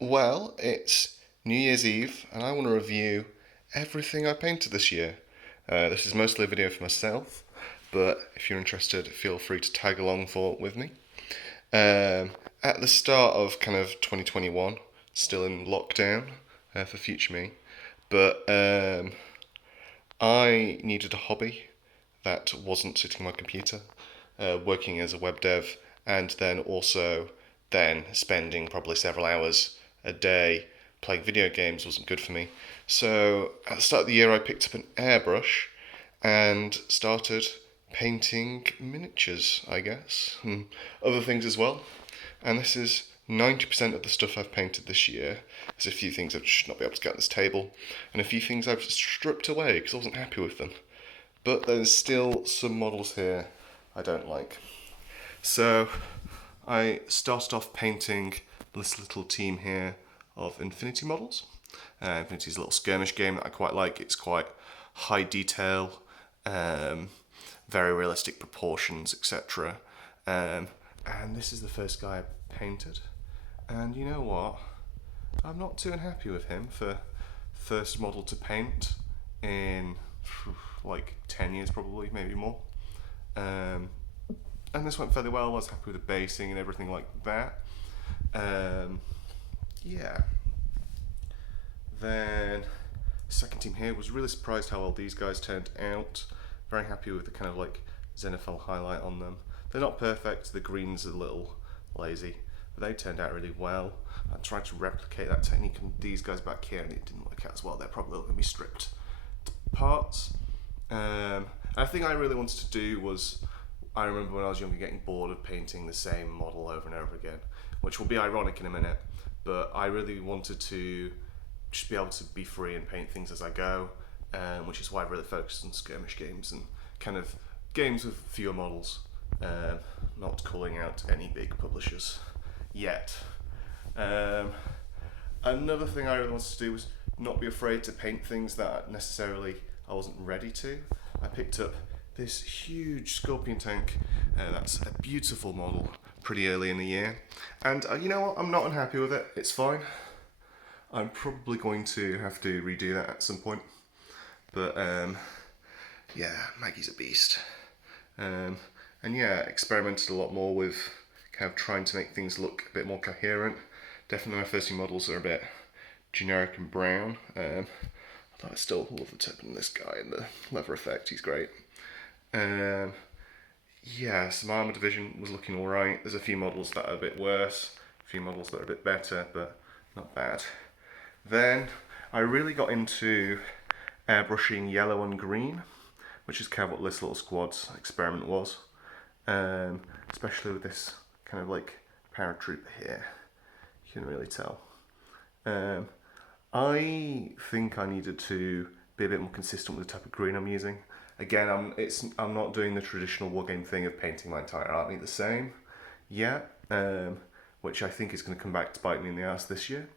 Well, it's New Year's Eve, and I want to review everything I painted this year. This is mostly a video for myself, but if you're interested, feel free to tag along with me. At the start of kind of 2021, still in lockdown for future me, but I needed a hobby that wasn't sitting on my computer, working as a web dev, and then spending probably several hours a day playing video games wasn't good for me. So at the start of the year, I picked up an airbrush and started painting miniatures, I guess, and other things as well. And this is 90% of the stuff I've painted this year. There's a few things I should not be able to get on this table, and a few things I've stripped away because I wasn't happy with them. But there's still some models here I don't like. So I started off painting this little team here of Infinity models. Infinity's a little skirmish game that I quite like. It's quite high detail, very realistic proportions, etc. And this is the first guy I painted. And you know what? I'm not too unhappy with him for first model to paint in like 10 years, probably, maybe more. Um, and this went fairly well. I was happy with the basing and everything like that. Yeah. Then second team here, was really surprised how well these guys turned out. Very happy with the kind of like Zenithal highlight on them. They're not perfect. The green's a little lazy, but they turned out really well. I tried to replicate that technique on these guys back here, and it didn't work out as well. They're probably going to be stripped to parts. I think I really wanted to do was, I remember when I was younger getting bored of painting the same model over and over again, which will be ironic in a minute, but I really wanted to just be able to be free and paint things as I go, which is why I really focused on skirmish games and kind of games with fewer models, not calling out any big publishers yet. Another thing I really wanted to do was not be afraid to paint things that necessarily I wasn't ready to. I picked up this huge Scorpion tank, that's a beautiful model, pretty early in the year. And you know what, I'm not unhappy with it, it's fine. I'm probably going to have to redo that at some point. But yeah, Maggie's a beast. And yeah, experimented a lot more with kind of trying to make things look a bit more coherent. Definitely my first few models are a bit generic and brown. Although I still love the tip in this guy and the leather effect, he's great. Yeah, some Armour Division was looking alright. There's a few models that are a bit worse, a few models that are a bit better, but not bad. Then I really got into airbrushing yellow and green, which is kind of what this little squad's experiment was. Especially with this kind of like paratrooper here, you can really tell. I think I needed to be a bit more consistent with the type of green I'm using. Again, I'm not doing the traditional wargame thing of painting my entire army the same yet, which I think is going to come back to bite me in the ass this year.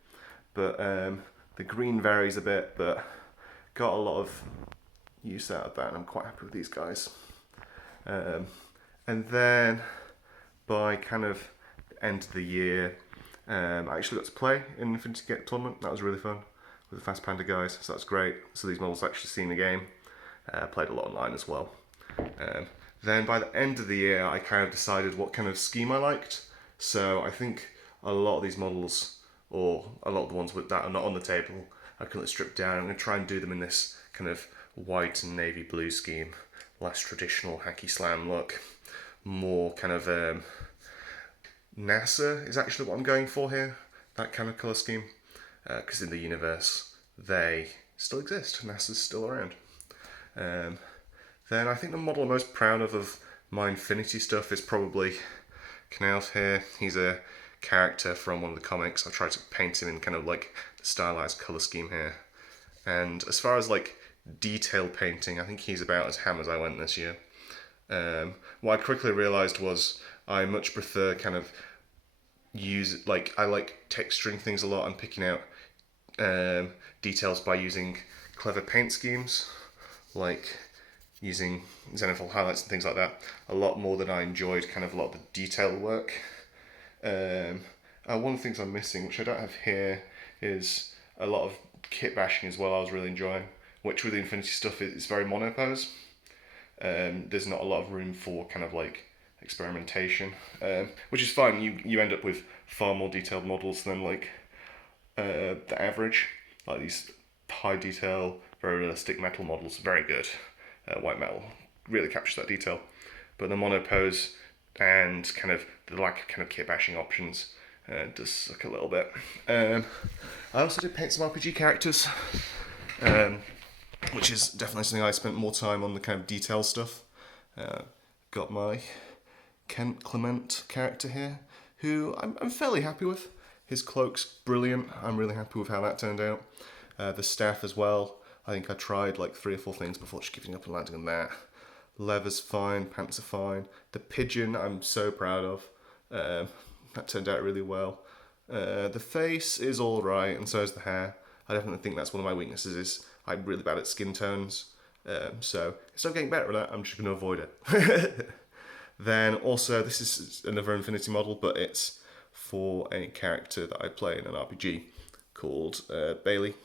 But the green varies a bit, but got a lot of use out of that, and I'm quite happy with these guys. And then by kind of end of the year, I actually got to play in Infinity Gate tournament. That was really fun with the Fast Panda guys, so that's great. So these models actually seen the game. Played a lot online as well. Then by the end of the year, I kind of decided what kind of scheme I liked. So I think a lot of these models, or a lot of the ones that are not on the table, I currently stripped down. I'm going to try and do them in this kind of white and navy blue scheme, less traditional hacky slam look, more kind of NASA is actually what I'm going for here, that kind of colour scheme, because in the universe they still exist, NASA's still around. Then I think the model I'm most proud of my Infinity stuff is probably Knaus here. He's a character from one of the comics. I tried to paint him in kind of like the stylized colour scheme here. And as far as like detail painting, I think he's about as ham as I went this year. What I quickly realised was I much prefer kind of I like texturing things a lot and picking out details by using clever paint schemes, like using Zenithal highlights and things like that, a lot more than I enjoyed kind of a lot of the detail work. I One of the things I'm missing, which I don't have here, is a lot of kit bashing as well. I was really enjoying, which with the Infinity stuff is very monopose. There's not a lot of room for kind of like experimentation, which is fine. You end up with far more detailed models than like the average. Like these high detail, very realistic metal models, very good. White metal really captures that detail, but the monopose and kind of the lack of kind of kit bashing options does suck a little bit. I also did paint some RPG characters, which is definitely something I spent more time on the kind of detail stuff. Got my Kent Clement character here, who I'm fairly happy with. His cloak's brilliant. I'm really happy with how that turned out. The staff as well. I think I tried like 3 or 4 things before just giving up and landing on that. Leather's fine, pants are fine. The pigeon I'm so proud of. That turned out really well. The face is alright, and so is the hair. I definitely think that's one of my weaknesses, is I'm really bad at skin tones. So instead of getting better at that, I'm just going to avoid it. Then also, this is another Infinity model, but it's for a character that I play in an RPG called Bailey,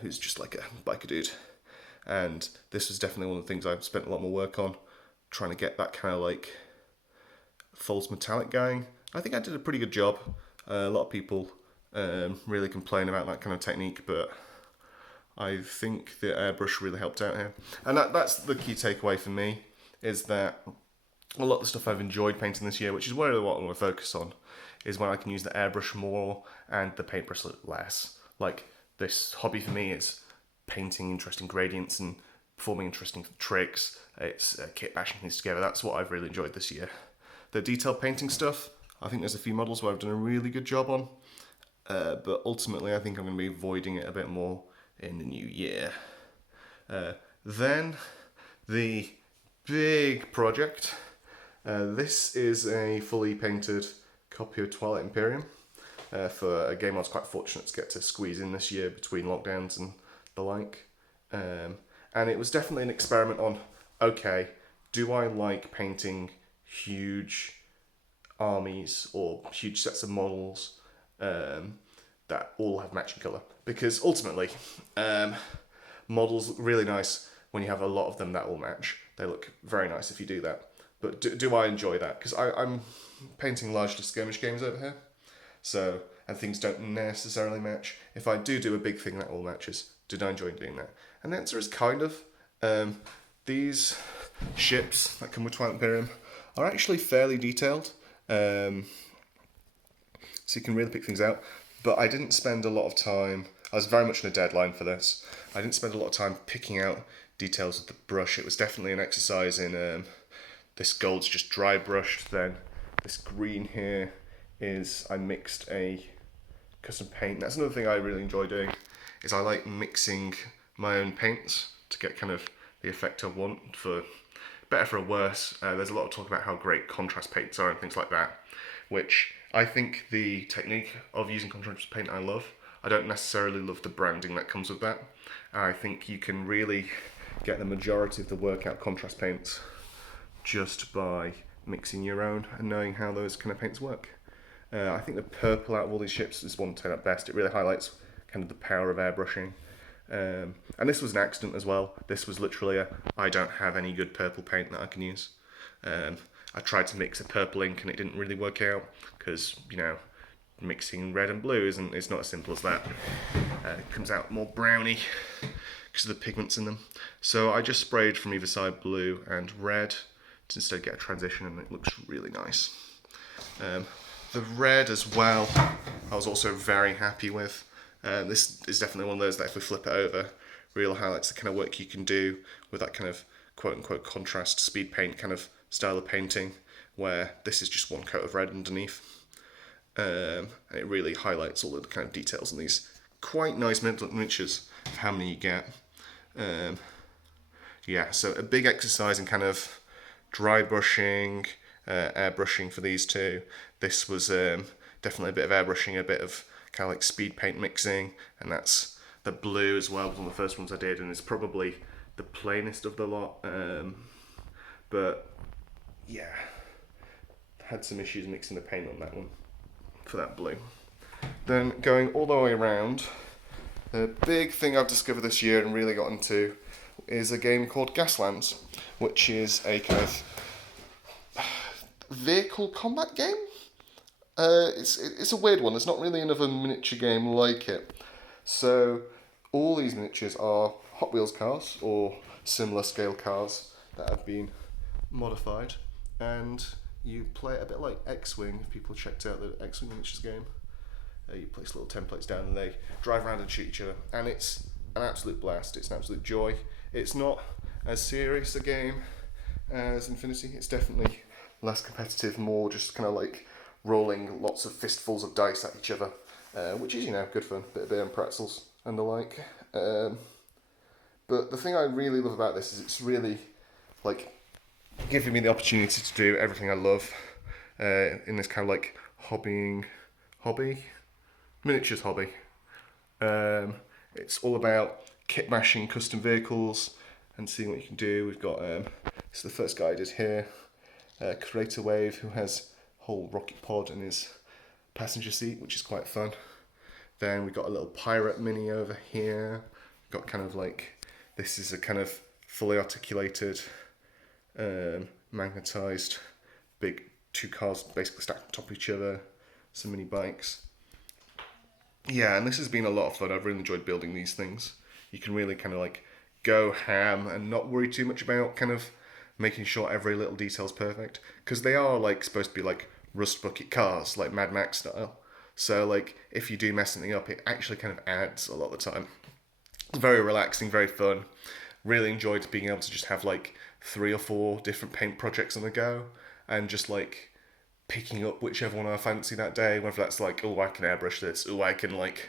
who's just like a biker dude. And this was definitely one of the things I've spent a lot more work on, trying to get that kind of like false metallic going. I think I did a pretty good job. A lot of people really complain about that kind of technique, but I think the airbrush really helped out here. And that's the key takeaway for me, is that a lot of the stuff I've enjoyed painting this year, which is really what I want to focus on, is when I can use the airbrush more and the paint brush less. Like, this hobby for me is painting interesting gradients and performing interesting tricks. It's kit bashing things together. That's what I've really enjoyed this year. The detailed painting stuff, I think there's a few models where I've done a really good job on, but ultimately I think I'm going to be avoiding it a bit more in the new year. Then the big project. This is a fully painted copy of Twilight Imperium for a game I was quite fortunate to get to squeeze in this year between lockdowns and the like. And it was definitely an experiment on, okay, do I like painting huge armies or huge sets of models that all have matching colour? Because ultimately, models look really nice when you have a lot of them that all match. They look very nice if you do that. But do I enjoy that? Because I'm painting largely skirmish games over here, so, and things don't necessarily match. If I do a big thing that all matches, did I enjoy doing that? And the answer is kind of. These ships that come with Twilight Imperium are actually fairly detailed, so you can really pick things out. But I didn't spend a lot of time. I was very much on a deadline for this. I didn't spend a lot of time picking out details with the brush. It was definitely an exercise in this gold's just dry brushed. Then this green here is, I mixed a custom paint. That's another thing I really enjoy doing, is I like mixing my own paints to get kind of the effect I want, for better for worse. There's a lot of talk about how great contrast paints are and things like that, which I think the technique of using contrast paint I love. I don't necessarily love the branding that comes with that. I think you can really get the majority of the work out contrast paints just by mixing your own and knowing how those kind of paints work. I think the purple out of all these ships is one to turn out best. It really highlights kind of the power of airbrushing. And this was an accident as well. This was literally I don't have any good purple paint that I can use. I tried to mix a purple ink and it didn't really work out, because, you know, mixing red and blue it's not as simple as that. It comes out more browny because of the pigments in them. So I just sprayed from either side blue and red to instead get a transition, and it looks really nice. The red as well, I was also very happy with. This is definitely one of those that if we flip it over, really highlights the kind of work you can do with that kind of quote-unquote contrast speed paint kind of style of painting, where this is just one coat of red underneath. And it really highlights all of the kind of details in these quite nice miniatures of how many you get. Yeah, so a big exercise in kind of dry brushing, airbrushing for these two. This was definitely a bit of airbrushing, a bit of kind of like speed paint mixing, and that's the blue as well, was one of the first ones I did, and it's probably the plainest of the lot. But yeah, had some issues mixing the paint on that one. for that blue. Then going all the way around, the big thing I've discovered this year and really got into is a game called Gaslands, which is a kind of vehicle combat game. It's a weird one. There's not really another miniature game like it. So all these miniatures are Hot Wheels cars or similar scale cars that have been modified, and you play it a bit like X-Wing. If people checked out the X-Wing miniatures game, you place little templates down and they drive around and shoot each other, and it's an absolute blast. It's an absolute joy. It's not as serious a game as Infinity. It's definitely less competitive, more just kind of like rolling lots of fistfuls of dice at each other, which is, good fun. Bit of beer and pretzels and the like. But the thing I really love about this is it's really like giving me the opportunity to do everything I love in this kind of like miniatures hobby. It's all about kit mashing custom vehicles and seeing what you can do. We've got this is the first guy I did here, Creator Wave, who has a whole rocket pod in his passenger seat, which is quite fun. Then we've got a little pirate mini over here. We've got kind of like, this is a kind of fully articulated, magnetized, big two cars basically stacked on top of each other, some mini bikes. Yeah, and this has been a lot of fun. I've really enjoyed building these things. You can really kind of like go ham and not worry too much about kind of making sure every little detail's perfect, because they are like supposed to be like rust bucket cars, like Mad Max style. So like if you do mess something up, it actually kind of adds a lot of the time. Very relaxing, very fun. Really enjoyed being able to just have like 3 or 4 different paint projects on the go and just like picking up whichever one I fancy that day, whether that's like, oh, I can airbrush this, oh, I can like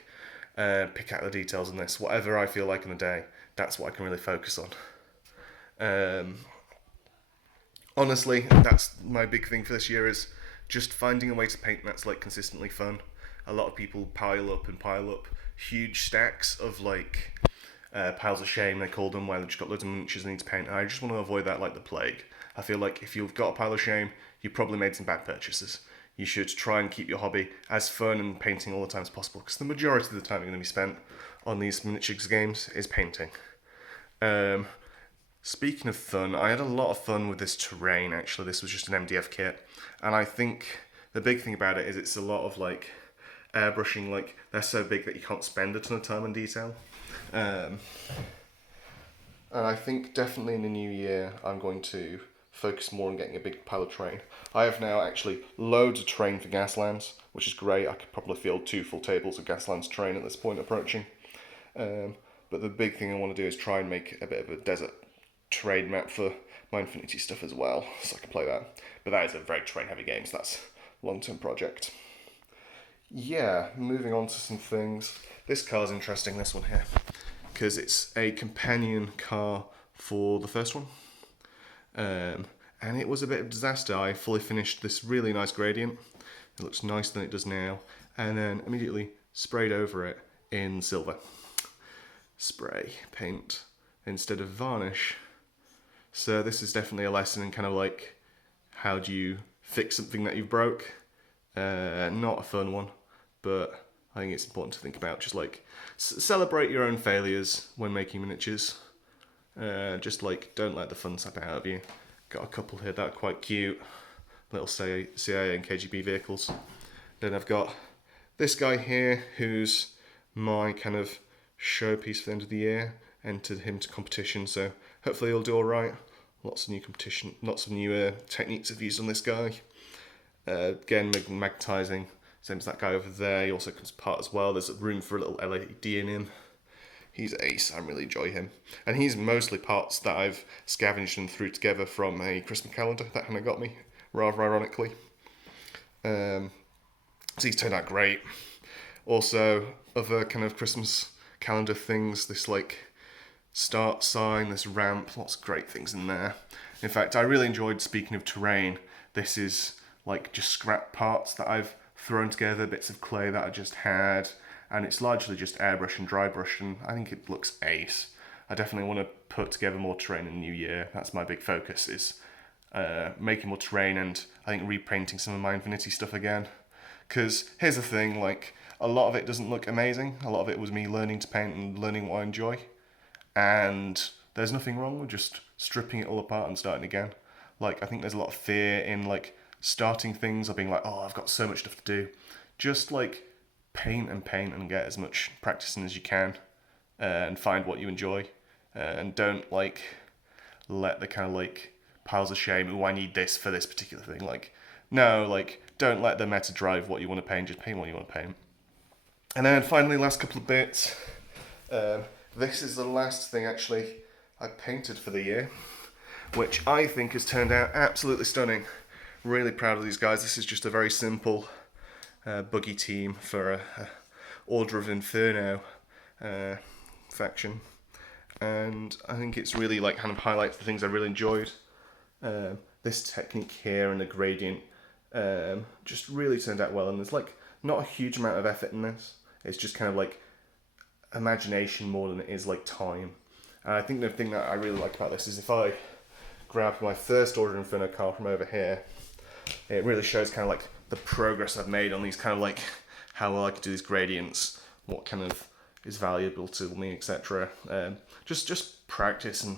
pick out the details on this, whatever I feel like in the day, that's what I can really focus on. Honestly, that's my big thing for this year, is just finding a way to paint that's like consistently fun. A lot of people pile up huge stacks of like piles of shame, they call them, where they've just got loads of miniatures they need to paint. And I just want to avoid that like the plague. I feel like if you've got a pile of shame, you probably made some bad purchases. You should try and keep your hobby as fun and painting all the time as possible, because the majority of the time you're going to be spent on these miniatures games is painting. Speaking of fun, I had a lot of fun with this terrain, actually. This was just an MDF kit, and I think the big thing about it is it's a lot of like airbrushing. Like, they're so big that you can't spend a ton of time on detail. And I think definitely in the new year I'm going to focus more on getting a big pile of terrain. I have now actually loads of terrain for Gaslands, which is great. I could probably field 2 full tables of Gaslands terrain at this point approaching. But the big thing I want to do is try and make a bit of a desert terrain map for my Infinity stuff as well, so I can play that. But that is a very terrain heavy game, so that's a long-term project. Yeah, moving on to some things. This car's interesting, this one here, because it's a companion car for the first one. And it was a bit of a disaster. I fully finished this really nice gradient. It looks nicer than it does now. And then immediately sprayed over it in silver. Spray paint instead of varnish. So this is definitely a lesson in kind of like, how do you fix something that you've broke? Not a fun one, but I think it's important to think about. Just like celebrate your own failures when making miniatures. Just like, don't let the fun sap out of you. Got a couple here that are quite cute, little CIA and KGB vehicles. Then I've got this guy here, who's my kind of showpiece for the end of the year. Entered him to competition, so hopefully he'll do all right. Lots of new competition, lots of new techniques I've used on this guy. Again, magnetizing, same as that guy over there. He also comes apart as well. There's room for a little LED in him. He's ace. I really enjoy him. And he's mostly parts that I've scavenged and threw together from a Christmas calendar that Hannah got me, rather ironically. So he's turned out great. Also, other kind of Christmas calendar things, this like start sign, this ramp, lots of great things in there. In fact, I really enjoyed, speaking of terrain, this is like just scrap parts that I've thrown together, bits of clay that I just had, and it's largely just airbrush and dry brush, and I think it looks ace. I definitely want to put together more terrain in the new year. That's my big focus, is making more terrain, and I think repainting some of my Infinity stuff again, Because here's the thing, like, a lot of it doesn't look amazing. A lot of it was me learning to paint and learning what I enjoy. And there's nothing wrong with just stripping it all apart and starting again. Like, I think there's a lot of fear in, like, starting things or being like, oh, I've got so much stuff to do. Just, like, paint and get as much practicing as you can, and find what you enjoy. And don't, like, let the kind of, like, piles of shame, oh, I need this for this particular thing. Like, no, like, don't let the meta drive what you want to paint, just paint what you want to paint. And then finally, last couple of bits. This is the last thing actually I painted for the year, which I think has turned out absolutely stunning. Really proud of these guys. This is just a very simple buggy team for a Order of Inferno faction, and I think it's really like kind of highlights the things I really enjoyed. This technique here and the gradient just really turned out well, and there's like not a huge amount of effort in this. It's just kind of like imagination more than it is like time. And I think the thing that I really like about this is if I grab my first Order of Inferno card from over here, it really shows kind of like the progress I've made on these kind of like how well I can do these gradients, what kind of is valuable to me, etc. Just practice and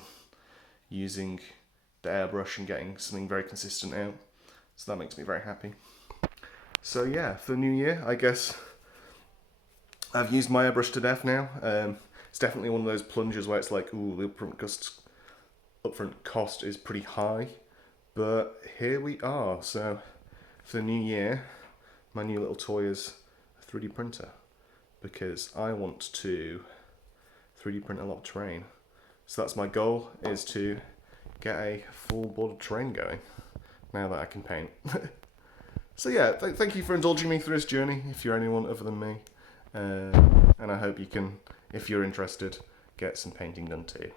using the airbrush and getting something very consistent out. So that makes me very happy. So yeah, for the new year, I guess I've used my airbrush to death now. It's definitely one of those plungers where it's like, ooh, the upfront cost is pretty high. But here we are. So for the new year, my new little toy is a 3D printer, because I want to 3D print a lot of terrain. So that's my goal, is to get a full board of terrain going now that I can paint. So yeah, thank you for indulging me through this journey, if you're anyone other than me. And I hope you can, if you're interested, get some painting done too.